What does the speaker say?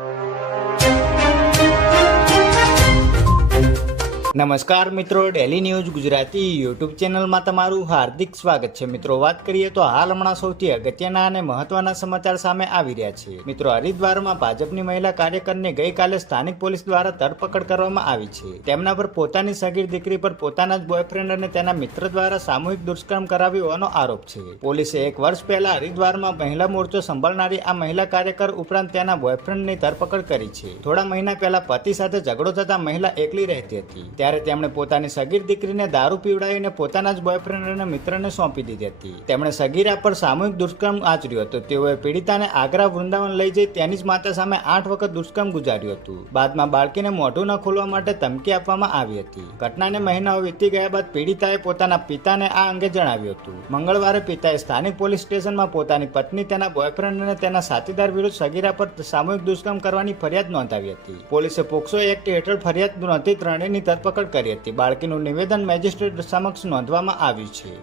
you. નમસ્કાર મિત્રો daily news Gujarati YouTube ચેનલમાં તમારું હાર્દિક સ્વાગત છે. મિત્રો, વાત કરીએ તો હાલ હમણાં સૌથી અગત્યના અને મહત્વના સમાચાર સામે આવી રહ્યા છે. મિત્રો, હરિદ્વારમાં ભાજપની મહિલા કાર્યકરને ગઈકાલે સ્થાનિક પોલીસ દ્વારા ધરપકડ કરવામાં આવી છે. તેમના પર પોતાની સગીર દીકરી પર પોતાના જ બોયફ્રેન્ડ અને તેના મિત્ર દ્વારા સામૂહિક દુષ્કર્મ કરાવી હોવાનો આરોપ છે. પોલીસે એક વર્ષ પહેલા હરિદ્વારમાં મહિલા મોરચો સંભાળનારી આ મહિલા કાર્યકર ઉપરાંત તેના બોયફ્રેન્ડની ધરપકડ કરી છે. થોડા મહિના પહેલા પતિ સાથે ઝઘડો થતા મહિલા એકલી રહેતી હતી. ત્યારે તેમણે પોતાની સગીર દીકરીને દારૂ પીવડાવીને પોતાના જ બોયફ્રેન્ડ અને મિત્રને સોંપી દીધી હતી. તેમણે સગીરા પર સામૂહિક દુષ્કર્મ આચર્યો હતો. તેઓએ પીડિતાને આગ્રા વૃંદાવન લઈ જઈ તેની જ માતા સામે આઠ વખત દુષ્કર્મ ગુજાર્યું હતું. બાદમાં બાળકીને મોઢું ન ખોલવા માટે ધમકી આપવામાં આવી હતી. ઘટનાને મહિનાઓ વીતી ગયા બાદ પીડિતાએ પોતાના પિતાને આ અંગે જણાવ્યું હતું. મંગળવારે પિતાએ સ્થાનિક પોલીસ સ્ટેશનમાં પોતાની પત્ની, તેના બોયફ્રેન્ડ અને તેના સાથીદાર વિરુદ્ધ સગીરા પર સામૂહિક દુષ્કર્મ કરવાની ફરિયાદ નોંધાવી હતી. પોલીસે પોક્સો એક્ટ હેઠળ ફરિયાદ નોંધી ત્રણેયની ધરપકડ કરી હતી. બાળકીનું નિવેદન મેજિસ્ટ્રેટ સમક્ષ નોંધવામાં આવ્યું છે.